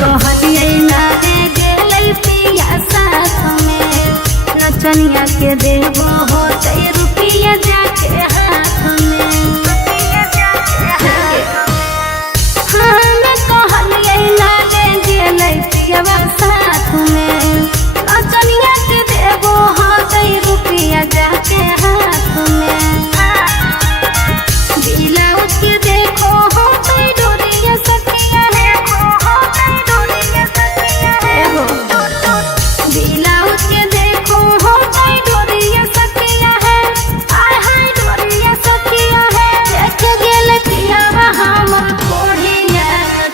कहलिए लागे गेलै पिया साथ में नचनिया के देबो होते रुपया जाके हाथ में। हम कहलिए लागे गेलै पिया साथ में नचनिया के देबो होते रुपया जाके हाथ में। ब्लाउज के देखो होते डोरिया सखिया है ब्लाउज के देखो होते डोरिया सखिया है आय हाय डोरिया सखिया है। देख गेल पिया हमर कोढ़िया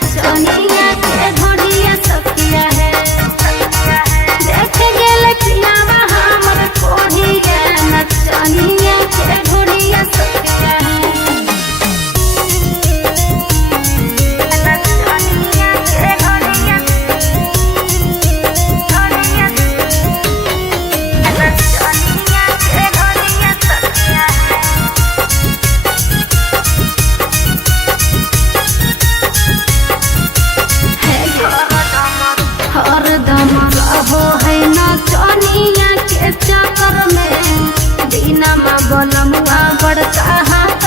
चनिया के घोड़िया सखिया है। देख गेल पिया हमर कोढ़िया चनिया के घोड़िया सखिया है। हरदम रहो है नचनिया के चक्कर में दिनमा बलमुआ बड़का हाथ